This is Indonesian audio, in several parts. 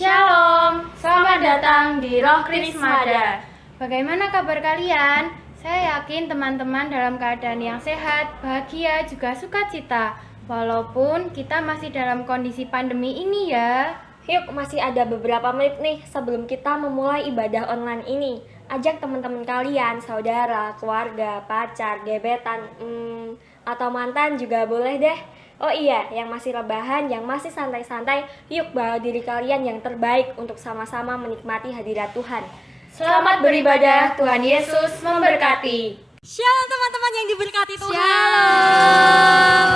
Shalom, selamat datang di Roh Krismada. Bagaimana kabar kalian? Saya yakin teman-teman dalam keadaan yang sehat, bahagia, juga sukacita. Walaupun kita masih dalam kondisi pandemi ini ya. Yuk, masih ada beberapa menit nih sebelum kita memulai ibadah online ini. Ajak teman-teman kalian, saudara, keluarga, pacar, gebetan, atau mantan juga boleh deh. Oh iya, yang masih rebahan, yang masih santai-santai, yuk bawa diri kalian yang terbaik untuk sama-sama menikmati hadirat Tuhan. Selamat beribadah, Tuhan Yesus memberkati. Shalom teman-teman yang diberkati Tuhan. Shalom.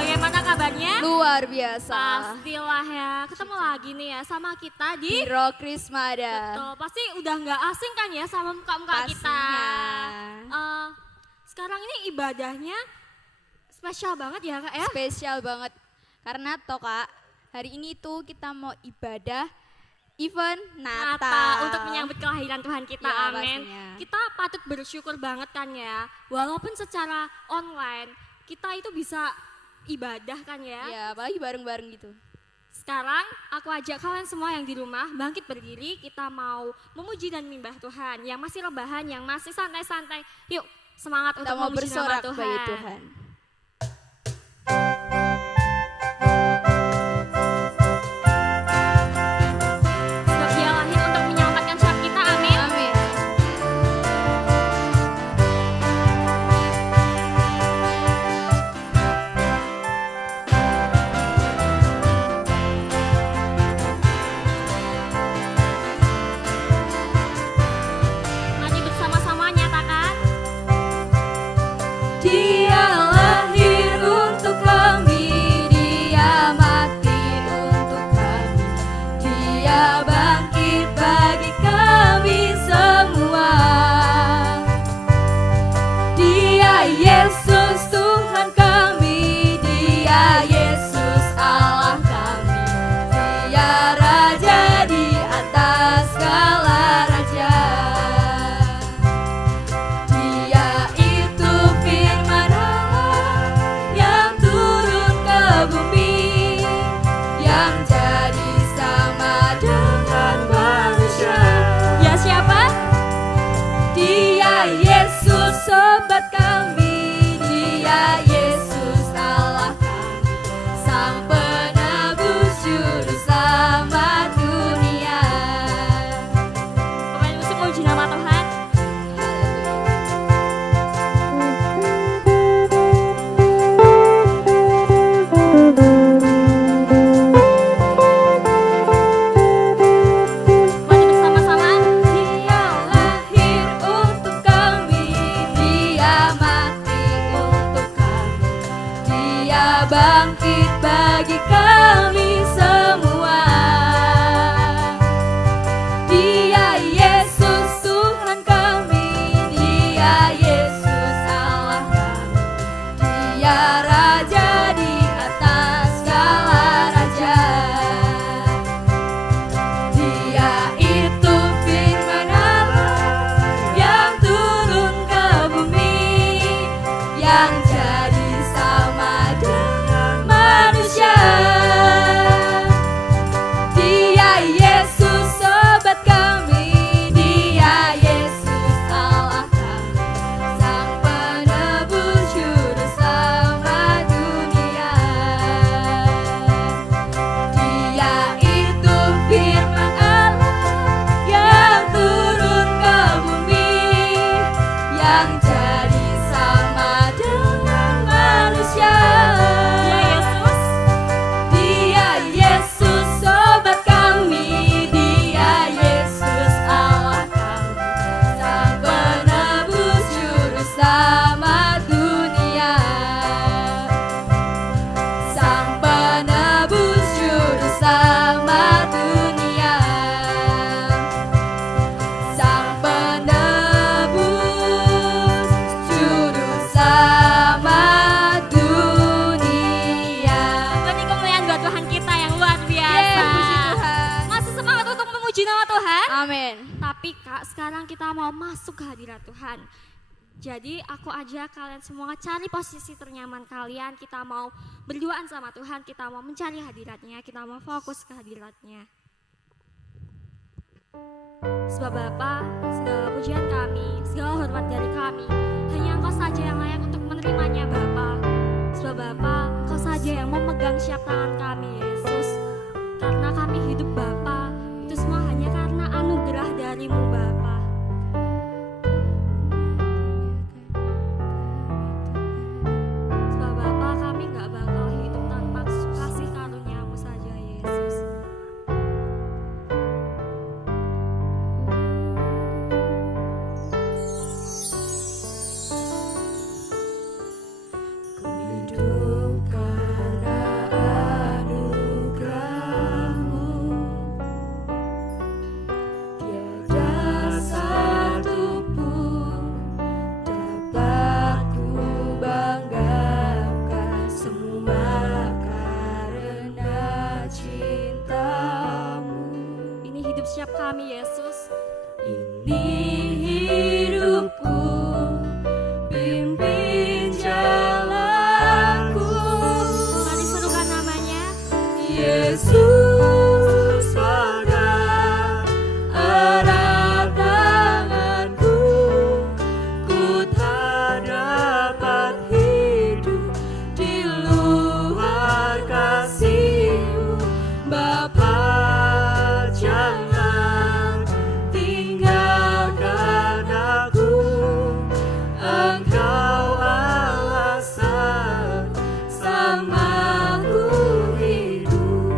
Bagaimana kabarnya? Luar biasa. Pastilah ya, ketemu lagi nih ya sama kita di Roh Krismada. Betul, pasti udah nggak asing kan ya sama muka-muka kita. Sekarang ini ibadahnya spesial banget ya Kak ya? Spesial banget. Karena toh Kak, hari ini tuh kita mau ibadah event Natal. Untuk menyambut kelahiran Tuhan kita, Ya, amin. pastinya. Kita patut bersyukur banget kan ya, walaupun secara online kita itu bisa ibadah kan ya. Ya, apalagi bareng-bareng gitu. Sekarang aku ajak kalian semua yang di rumah bangkit berdiri, kita mau memuji dan menyembah Tuhan. Yang masih rebahan, yang masih santai-santai, yuk semangat Kita untuk mau memuji nama bersorak Tuhan. bagi Tuhan. Sebab Dia lahir untuk menyelamatkan setiap kita, amin. Amin. Mari bersama-sama nyatakan. Dia lahir untuk kami, Dia mati untuk kami, Dia bangkit bagi kami semua. Dia Yesus Tuhan kami, Dia Yesus Allah kami, Dia Raja di atas segala raja. Dia itu firman Allah yang turun ke bumi, yang jadi sama dengan manusia. Ya siapa? Dia Yesus sobat kami, Dia Yesus Allah kami, Sang penebus juru selamat dunia. Pemain musik memuji nama Tuhan. Mari bersama-sama. Dia lahir untuk kami, Dia mati untuk kami, Dia bangkit bagi kami semua. Dia Yesus Tuhan kami, Dia Yesus Allah kami, Dia Raja di atas segala raja. Dia itu firman Allah yang turun ke bumi, yang jadi sama dengan manusia. Dia Yesus sobat kami, Dia Yesus Allah kami, Sang penebus juru selamat dunia. Dia itu firman Allah yang turun ke bumi, yang jadi sama dengan manusia. Ya Yesus. Dia Yesus sobat kami, Dia Yesus Allah kami, Sang penebus juru selamat dunia. Sang penebus juru selamat dunia. Sang penebus juru selamat dunia. Beri kemuliaan buat Tuhan kita yang luar biasa. Puji Tuhan. Masih semangat untuk memuji nama Tuhan? Amin. Tapi Kak, sekarang kita mau masuk ke hadirat Tuhan. Jadi aku ajak kalian semua cari posisi ternyaman kalian. Kita mau berduaan sama Tuhan, kita mau mencari hadiratnya, kita mau fokus ke hadiratnya. Sebab Bapa, segala pujian kami, segala hormat dari kami, hanya Engkau saja yang layak untuk menerimanya Bapa. Sebab Bapa, Engkau saja yang memegang siap tangan kami Yesus. Karena kami hidup Bapa, itu semua hanya karena anugerah dari-Mu Bapa. Sebab Bapa, kami gak bakal hidup tanpa kasih karunia-Mu saja Yesus. Hidup karena anugerah-Mu, tiada satu pun dapat ku banggakan, semua karena cinta-Mu. Ini hidup siap kami Yesus. Ini hidupku, pimpin jalanku, Mari serukan namanya. Yesus pegang erat tanganku, ku tak dapat hidup di luar kasih-Mu. Bapa, jangan tinggalkan aku, Engkau alasan samaku hidup.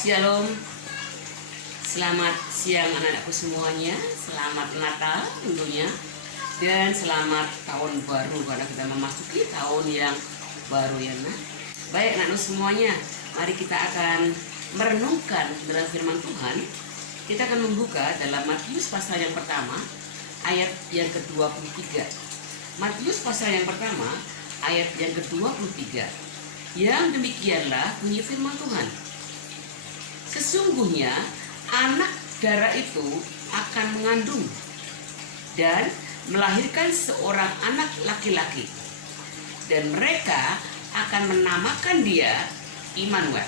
Shalom, selamat siang anak-anakku semuanya, selamat Natal tentunya, dan selamat tahun baru karena kita memasuki tahun yang baru ya nah. Baik anak-anak semuanya, mari kita akan merenungkan dalam firman Tuhan. Kita akan membuka dalam Matius pasal yang pertama, ayat yang ke-23. Matius pasal yang pertama, ayat yang ke-23. Yang demikianlah bunyi firman Tuhan. Sesungguhnya anak darah itu akan mengandung dan melahirkan seorang anak laki-laki, dan mereka akan menamakan dia Immanuel,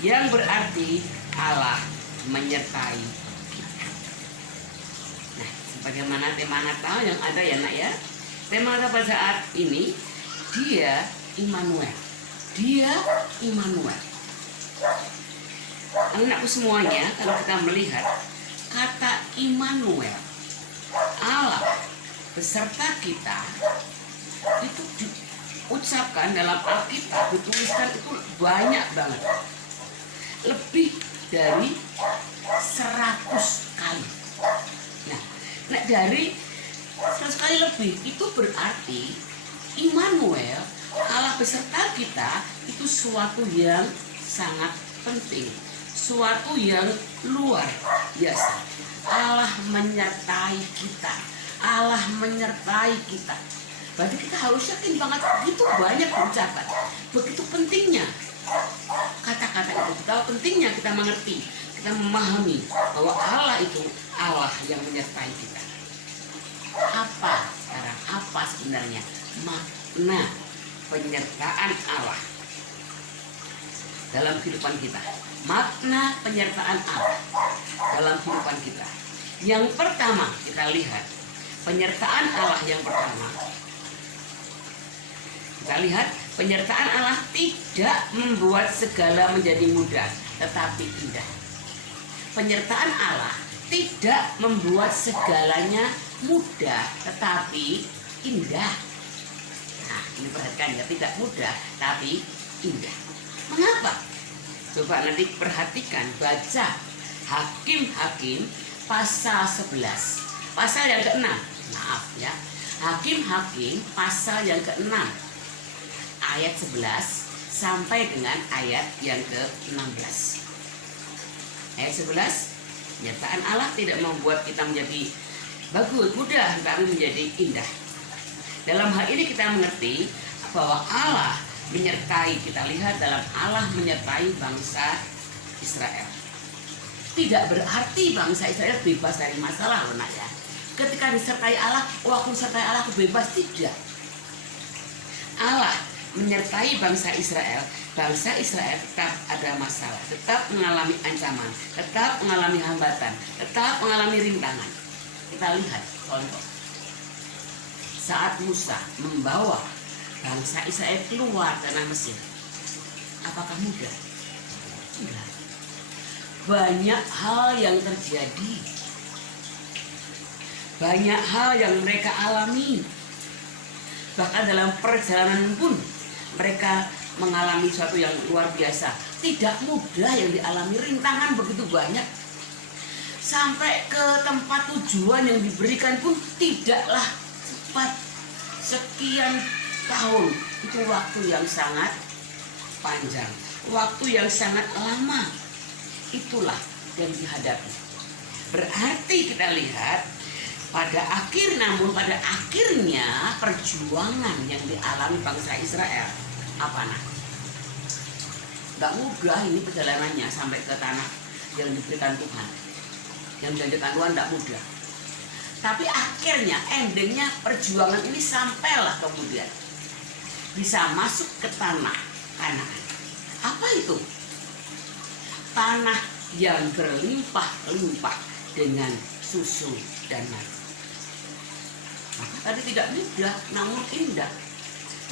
yang berarti Allah menyertai kita. Nah, sebagaimana tema Natal yang ada ya nak ya, tema Natal pada saat ini dia Immanuel, dia Immanuel. Anakku semuanya, kalau kita melihat kata Immanuel, Allah beserta kita, itu diucapkan dalam Alkitab, dituliskan itu banyak banget, lebih dari 100 kali. Nah, dari 100 kali lebih itu berarti Immanuel, Allah beserta kita, itu suatu yang sangat penting, suatu yang luar biasa. Allah menyertai kita, Allah menyertai kita. Berarti kita harus yakin banget, begitu banyak ucapan, begitu pentingnya kata-kata itu. Betapa pentingnya kita mengerti, kita memahami bahwa Allah itu Allah yang menyertai kita. Apa sekarang, apa sebenarnya makna penyertaan Allah dalam kehidupan kita? Makna penyertaan Allah dalam kehidupan kita. Yang pertama kita lihat penyertaan Allah yang pertama. Kita lihat penyertaan Allah tidak membuat segala menjadi mudah, tetapi indah. Penyertaan Allah tidak membuat segalanya mudah, tetapi indah. Nah, ini perhatikan ya, tidak mudah, tapi indah. Mengapa? Coba nanti perhatikan, baca Hakim-Hakim pasal 11, pasal yang ke-6. Maaf ya, Hakim-Hakim pasal yang ke-6, ayat 11 sampai dengan ayat yang ke-16. Ayat 11, penyertaan Allah tidak membuat kita menjadi bagus, mudah, tapi menjadi indah. Dalam hal ini kita mengerti bahwa Allah menyertai, kita lihat dalam Allah menyertai bangsa Israel. Tidak berarti bangsa Israel bebas dari masalah, benar ya. Ketika disertai Allah, aku disertai Allah, aku bebas, tidak. Allah menyertai bangsa Israel tetap ada masalah, tetap mengalami ancaman, tetap mengalami hambatan, tetap mengalami rintangan. Kita lihat contoh saat Musa membawa bangsa Israel keluar tanah Mesir. Apakah mudah? Tidak. Banyak hal yang terjadi, banyak hal yang mereka alami. Bahkan dalam perjalanan pun mereka mengalami sesuatu yang luar biasa. Tidak mudah yang dialami, rintangan begitu banyak. Sampai ke tempat tujuan yang diberikan pun tidaklah cepat. Sekian tahun, itu waktu yang sangat panjang, waktu yang sangat lama. Itulah yang dihadapi. Berarti kita lihat pada akhirnya perjuangan yang dialami bangsa Israel apa nak? Gak mudah ini perjalanannya sampai ke tanah yang diberikan Tuhan, yang dijanjikan Tuhan, gak mudah. Tapi akhirnya, endingnya perjuangan ini sampailah kemudian bisa masuk ke tanah Kanaan. Apa itu? Tanah yang berlimpah-limpah dengan susu dan madu. Maka tadi tidak mudah, namun indah.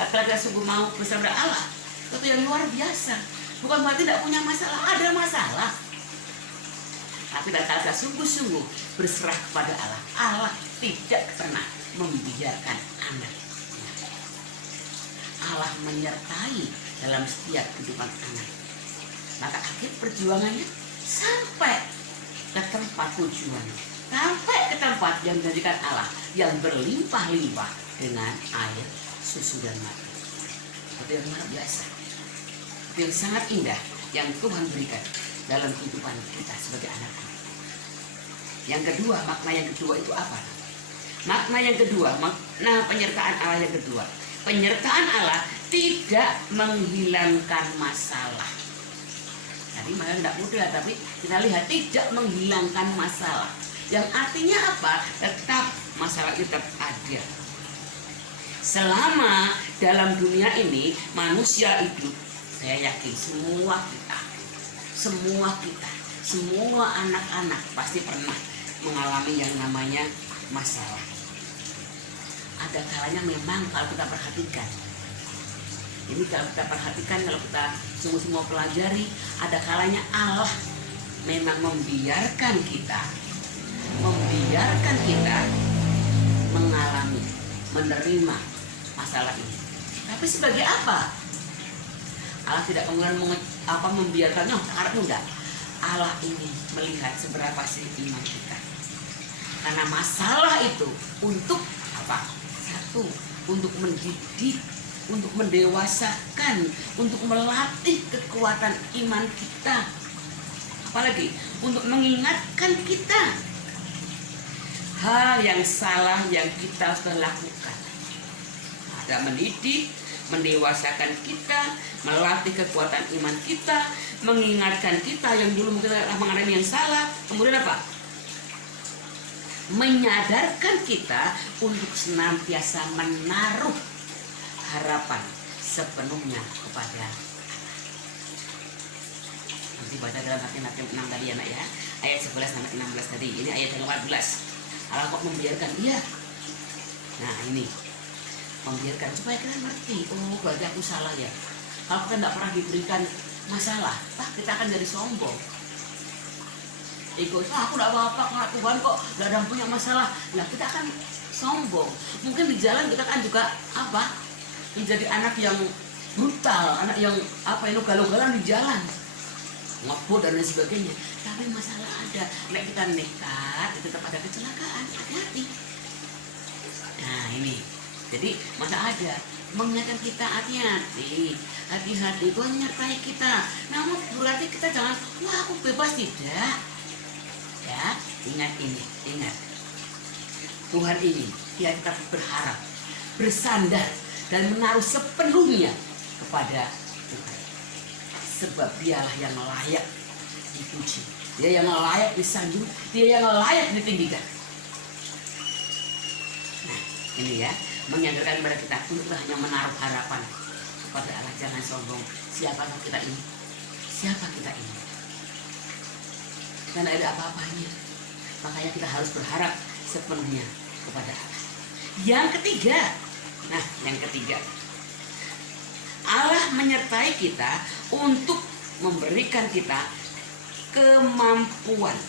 Kata-kata sungguh mau bersama Allah, itu yang luar biasa. Bukan berarti tidak punya masalah, ada masalah. Tapi kata-kata sungguh-sungguh berserah kepada Allah. Allah tidak pernah membiarkan anak. Allah menyertai dalam setiap kehidupan anak. maka akhir perjuangannya sampai ke tempat tujuan, sampai ke tempat yang menjadikan Allah yang berlimpah-limpah dengan air, susu dan madu. Itu yang luar biasa, itu yang sangat indah yang Tuhan berikan dalam kehidupan kita sebagai anak-anak. Yang kedua, makna yang kedua itu apa? Makna yang kedua, makna penyertaan Allah yang kedua. Penyertaan Allah tidak menghilangkan masalah. Tadi malah tidak mudah, tapi kita lihat tidak menghilangkan masalah. Yang artinya apa? Tetap masalah itu tetap ada. Selama dalam dunia ini manusia hidup, saya yakin semua kita, semua anak-anak pasti pernah mengalami yang namanya masalah. Ada kalanya memang kalau kita perhatikan, ini kalau kita perhatikan, kalau kita semua pelajari, ada kalanya Allah memang membiarkan kita mengalami, menerima masalah ini. Tapi sebagai apa? Allah tidak kemudian membiarkannya, karena enggak. Allah ini melihat seberapa sih iman kita. Karena masalah itu untuk apa? Satu, untuk mendidik, untuk mendewasakan, untuk melatih kekuatan iman kita. Apalagi untuk mengingatkan kita hal yang salah yang kita sudah lakukan. Ada mendidik, mendewasakan kita, melatih kekuatan iman kita, mengingatkan kita yang dulu mungkin telah mengalami yang salah. Kemudian apa? Menyadarkan kita untuk senantiasa menaruh harapan sepenuhnya kepada. Nanti baca dalam Hakim-Hakim 6 tadi ya nak ya, ayat 11 sampai 16 tadi. Ini ayat yang 14. Allah kok membiarkan? Iya. Nah ini membiarkan supaya kita ngerti, oh berarti aku salah ya. Kalau kita tidak pernah diberikan masalah, kita akan jadi sombong. Egois, aku tidak apa-apa, karena Tuhan kok gak ada yang punya masalah. Nah kita akan sombong. Mungkin di jalan kita kan juga apa? Menjadi anak yang brutal, anak yang apa itu galau-galau di jalan, ngebut dan lain sebagainya. Tapi masalah ada. Nek kita nekat, itu tetap ada kecelakaan. Hati-hati. Nah ini. Jadi masa ada mengingatkan kita hati-hati, Tuhan menyertai kita. Namun berarti kita jangan, wah aku bebas, tidak. Ya, ingat ini, ingat. Tuhan ini kita berharap, bersandar dan menaruh sepenuhnya kepada Tuhan. Sebab Dialah yang layak dipuji, Dia yang layak disanjung, Dia yang layak ditinggikan. Nah, ini ya. Menyadarkan kepada kita untuk hanya menaruh harapan kepada Allah. Jangan sombong. Siapa kita ini? Siapa kita ini? Karena ada apa-apanya. Makanya kita harus berharap sepenuhnya kepada Allah. Yang ketiga. Nah, yang ketiga. Allah menyertai kita untuk memberikan kita kemampuan.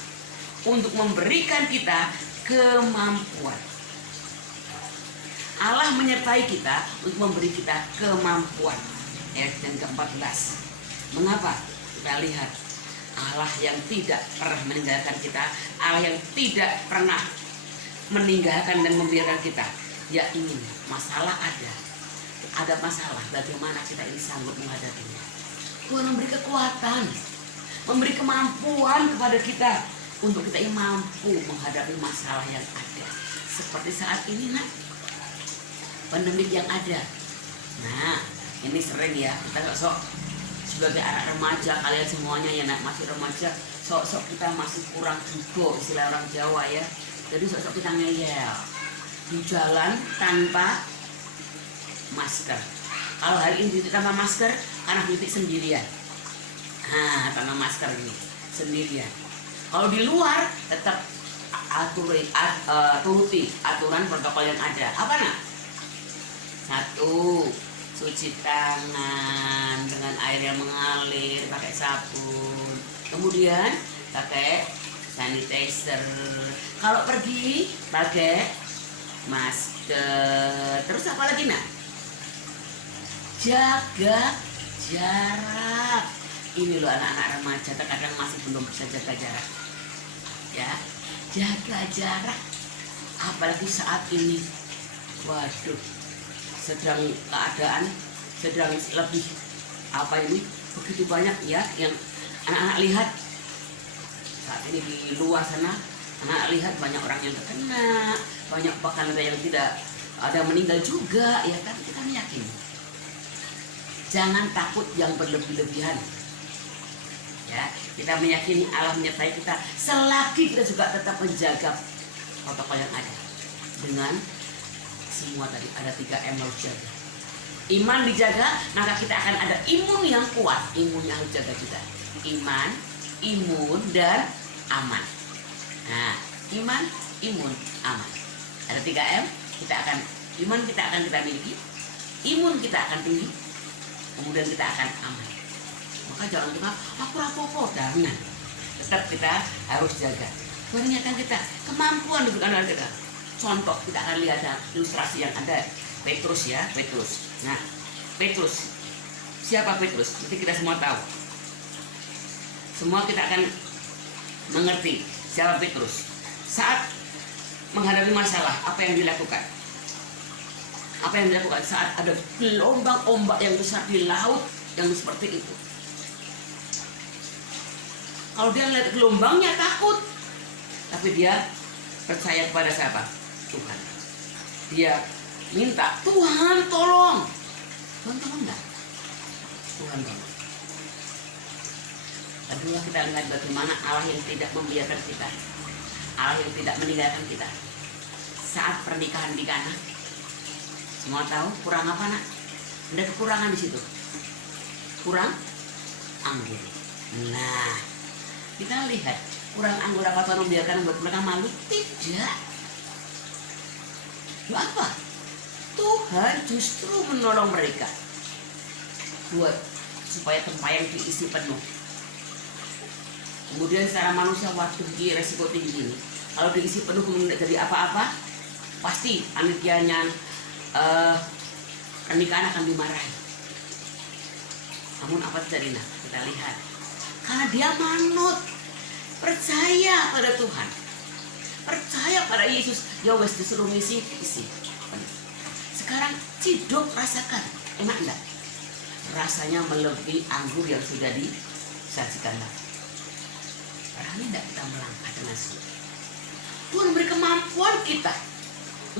Untuk memberikan kita kemampuan. Allah menyertai kita untuk memberi kita kemampuan. Ayat yang ke-14. Mengapa? Kita lihat Allah yang tidak pernah meninggalkan kita, Allah yang tidak pernah meninggalkan dan membiarkan kita. Ya ingin masalah ada masalah, bagaimana kita ini sanggup menghadapinya. Tuhan memberi kekuatan, memberi kemampuan kepada kita untuk kita ini mampu menghadapi masalah yang ada. Seperti saat ini nak, pandemik yang ada. Nah, ini sering ya kita sok sebagai anak remaja, kalian semuanya ya nak masih remaja, sok kita masih kurang juga istilah orang Jawa ya. Jadi sok kita ngeyel di jalan tanpa masker. Kalau hari ini tanpa masker, karena titik sendirian. Nah, tanpa masker ini sendirian. Kalau di luar tetap turuti aturan protokol yang ada. Apa nak? 1, cuci tangan dengan air yang mengalir, pakai sabun. Kemudian pakai sanitizer. Kalau pergi pakai masker. Terus apa lagi nak? Jaga jarak. Ini loh anak-anak remaja terkadang masih belum bisa jaga jarak. Ya, jaga jarak. Apalagi saat ini, waduh, sedang keadaan sedang lebih apa ini begitu banyak ya yang anak-anak lihat saat ini di luar sana. Anak lihat banyak orang yang terkena, banyak bahkan ada yang tidak, ada yang meninggal juga, ya kan? Kita yakin. Jangan takut yang berlebih-lebihan. Ya, kita meyakini Allah menyertai kita selagi kita juga tetap menjaga protokol yang ada. Dengan semua tadi ada 3M harus jaga. Iman dijaga, maka kita akan ada imun yang kuat. Imun yang harus jaga juga. Iman, imun, dan aman. Nah, iman, imun, aman. Ada 3M, iman kita akan kita miliki, imun kita akan tinggi, kemudian kita akan aman. Maka jangan kita, aku rapopo, jangan. Tetap kita harus jaga. Peringatan kita, kemampuan diberikan oleh kita. Contoh, kita akan lihat ilustrasi yang ada. Petrus ya, Petrus. Nah, Petrus. Siapa Petrus? Nanti kita semua tahu. Semua kita akan mengerti siapa Petrus. Saat menghadapi masalah, apa yang dilakukan? Apa yang dilakukan saat ada gelombang ombak yang besar di laut yang seperti itu? Kalau dia lihat gelombangnya takut, tapi dia percaya kepada siapa? Tuhan. Dia minta, Tuhan tolong. Tuhan tolong enggak? Tuhan tolong. Kedua, kita lihat bagaimana Allah yang tidak membiarkan kita, Allah yang tidak meninggalkan kita. Saat pernikahan di Kana, semua tahu kurang apa nak? Ada kekurangan di situ. Kurang anggur. Nah, kita lihat kurang anggur apa Tuhan membiarkan buat mereka malu? Tidak. Lu apa? Tuhan justru menolong mereka buat supaya tempayan diisi penuh. Kemudian secara manusia, waktu di resiko tinggi ini, kalau diisi penuh kemudian tidak jadi apa-apa, pasti panitianya pernikahan akan dimarahi. Namun apa terjadi? Nah, kita lihat, karena dia manut, percaya pada Tuhan, percaya pada Yesus, ya wes disuruh isi. Sekarang ciduk, rasakan, enak enggak? Rasanya melebihi anggur yang sudah disajikan lagi. Berani tidak kita melangkah dengan sulit. Tuhan beri kemampuan kita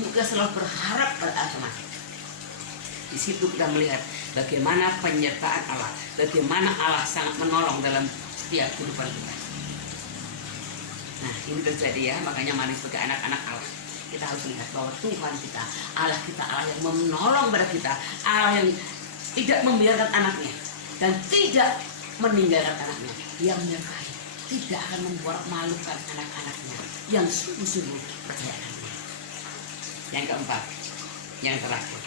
untuk kita selalu berharap pada Alkitab. Di situ kita melihat bagaimana penyertaan Allah, bagaimana Allah sangat menolong dalam setiap kehidupan kita. Nah, ini terjadi ya, makanya mari sebagai anak-anak Allah, kita harus lihat bahwa Tuhan kita, Allah kita, Allah yang menolong pada kita, Allah yang tidak membiarkan anaknya dan tidak meninggalkan anaknya, yang menyertai, tidak akan membuat malukan anak-anaknya yang sungguh-sungguh percaya Dia. Yang keempat, yang terakhir,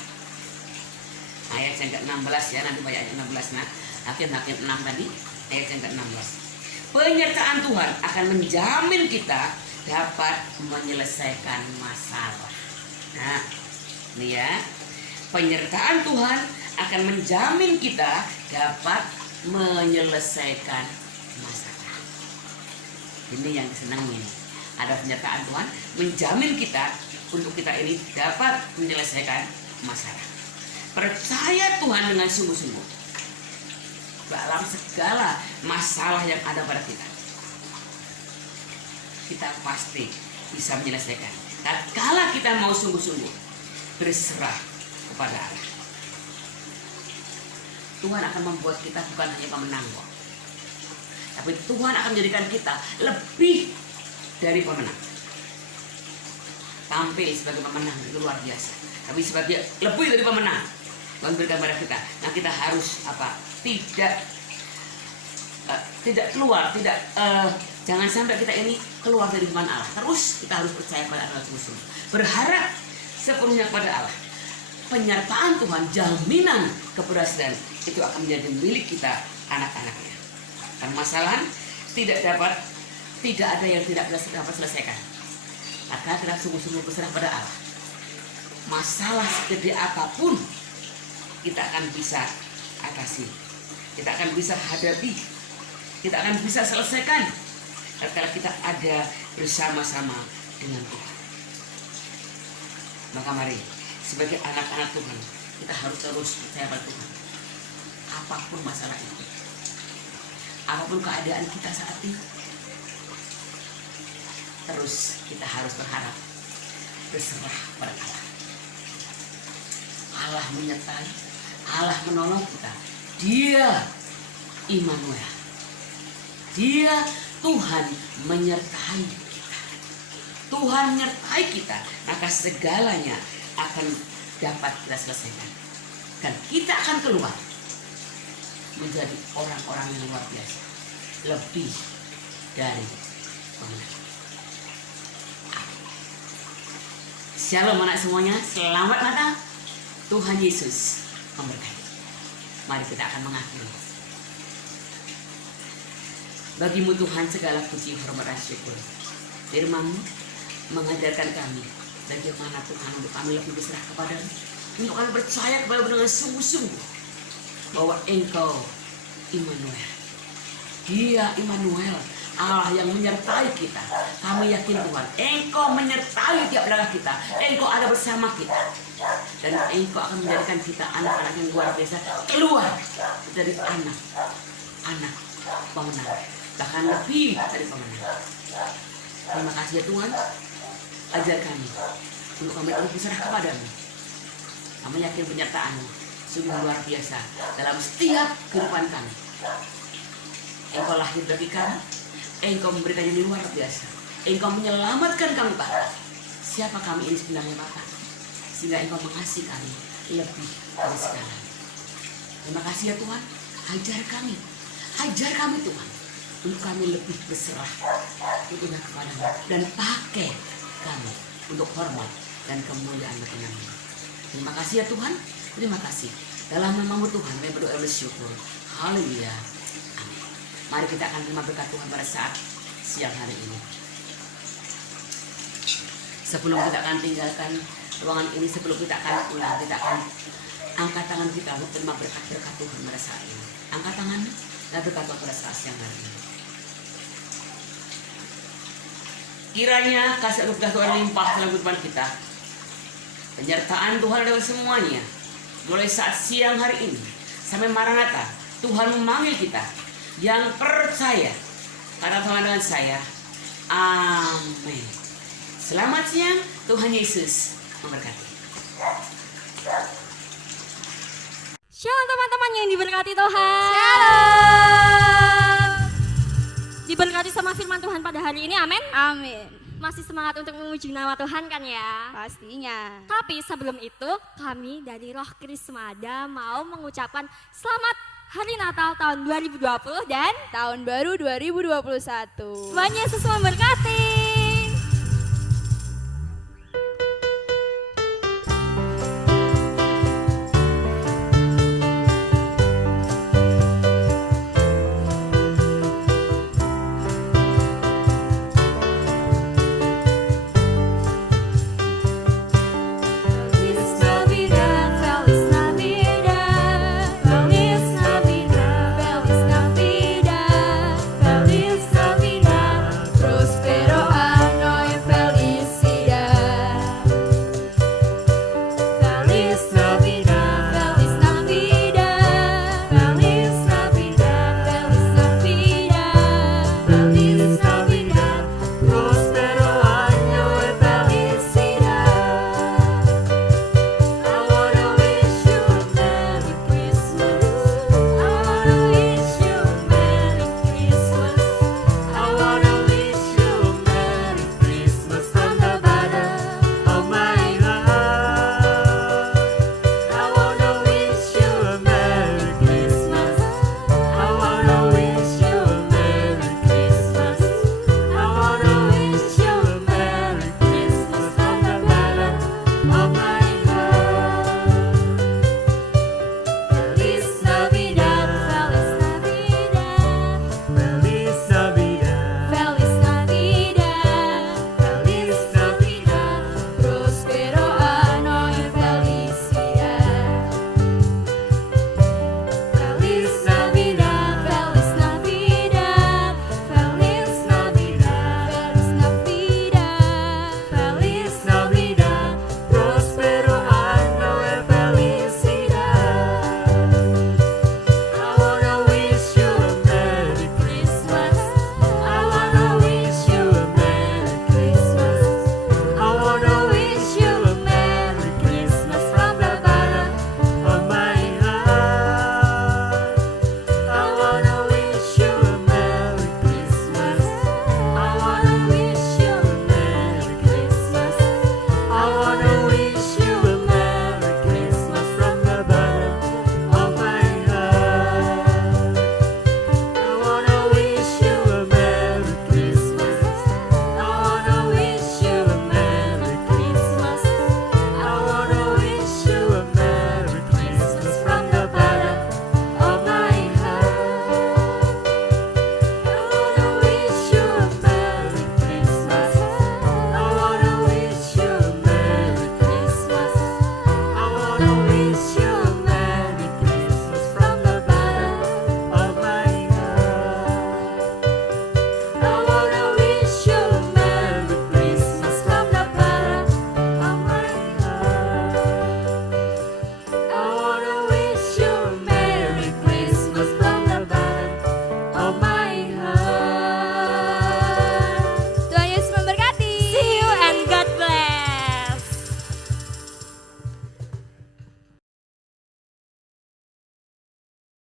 ayat yang ke-16 ya, nanti ayat 16 nah, Hakim-Hakim 6 tadi, ayat yang ke-16. Penyertaan Tuhan akan menjamin kita dapat menyelesaikan masalah. Nah, ini ya, penyertaan Tuhan akan menjamin kita dapat menyelesaikan masalah. Ini yang disenangi. Ada penyertaan Tuhan menjamin kita untuk kita ini dapat menyelesaikan masalah. Percaya Tuhan dengan sungguh-sungguh dalam segala masalah yang ada pada kita. Kita pasti bisa menyelesaikan. Tatkala kita mau sungguh-sungguh berserah kepada Allah, Tuhan akan membuat kita bukan hanya pemenang, tapi Tuhan akan menjadikan kita lebih dari pemenang. Tampil sebagai pemenang itu luar biasa, tapi sebagai lebih dari pemenang Tuhan berikan pada kita. Nah, kita harus apa? Tidak keluar, jangan sampai kita ini keluar dari firman Allah. Terus kita harus percaya pada Allah sungguh-sungguh, berharap sepenuhnya pada Allah. Penyertaan Tuhan, jaminan keberhasilan itu akan menjadi milik kita, anak-anaknya. Permasalahan tidak ada yang tidak dapat selesaikan. Maka kita sungguh-sungguh berserah pada Allah. Masalah segede apapun kita akan bisa atasi, kita akan bisa hadapi kita akan bisa selesaikan kalau kita ada bersama-sama dengan Tuhan. Maka mari sebagai anak-anak Tuhan, kita harus terus percaya pada Tuhan. Apapun masalah itu, apapun keadaan kita saat ini, terus kita harus berharap, berserah pada Allah. Allah menyertai, Allah menolong kita. Dia Immanuel. Dia Tuhan menyertai kita. Tuhan menyertai kita, maka segalanya akan dapat kita selesaikan. Dan kita akan keluar menjadi orang-orang yang luar biasa, lebih dari pemenang. Shalom anak semuanya, selamat Natal. Tuhan Yesus memberkati. Mari kita akan mengakhiri. Bagimu Tuhan segala puji, hormat, dan syukur. Firman-Mu mengajarkan kami bagaimana Tuhan untuk kami lebih berserah kepadamu, untuk kami percaya kepada dengan sungguh-sungguh bahwa Engkau Immanuel. Dia Immanuel, Allah yang menyertai kita. Kami yakin Tuhan, Engkau menyertai tiap langkah kita. Engkau ada bersama kita. Dan Engkau akan menjadikan kita anak-anak yang luar biasa, keluar dari anak pemenang, bahkan lebih dari pemenang. Terima kasih ya Tuhan, ajar kami untuk kami lebih berserah kepadamu. Kami yakin penyertaan-Mu sungguh luar biasa dalam setiap kehidupan kami. Engkau lahir bagi kami, Engkau memberikan yang luar biasa, Engkau menyelamatkan kami Bapa. Siapa kami ini sebenarnya Bapa? Sehingga Engkau mengasihi kami lebih dari segalanya. Terima kasih ya Tuhan, ajar kami Tuhan, untuk kami lebih berserah kepada-Mu dan pakai kami untuk hormat dan kemuliaan nama-Mu. Terima kasih ya Tuhan, terima kasih. Dalam nama-Mu Tuhan, kami berdoa bersyukur. Haleluya. Amin. Mari kita akan terima berkat Tuhan pada saat siang hari ini. Sebelum kita akan tinggalkan ruangan ini, sebelum kita akan pulang, kita akan angkat tangan kita untuk terima berkat-berkat Tuhan pada saat ini. Angkat tangan dan berkat Tuhan pada saat siang hari ini. Kiranya kasih anugerah Tuhan limpah dalam kehidupan kita. Penyertaan Tuhan dalam semuanya. Mulai saat siang hari ini sampai Maranatha, Tuhan memanggil kita yang percaya. Karena Tuhan dengan saya. Amin. Selamat siang, Tuhan Yesus memberkati. Shalom teman-teman yang diberkati Tuhan. Shalom. Diberkati sama firman Tuhan pada hari ini, amin. Amin. Masih semangat untuk memuji nama Tuhan kan ya? Pastinya. Tapi sebelum itu, kami dari Roh Krismada mau mengucapkan selamat Hari Natal tahun 2020 dan Tahun baru 2021. Tuhan Yesus memberkati.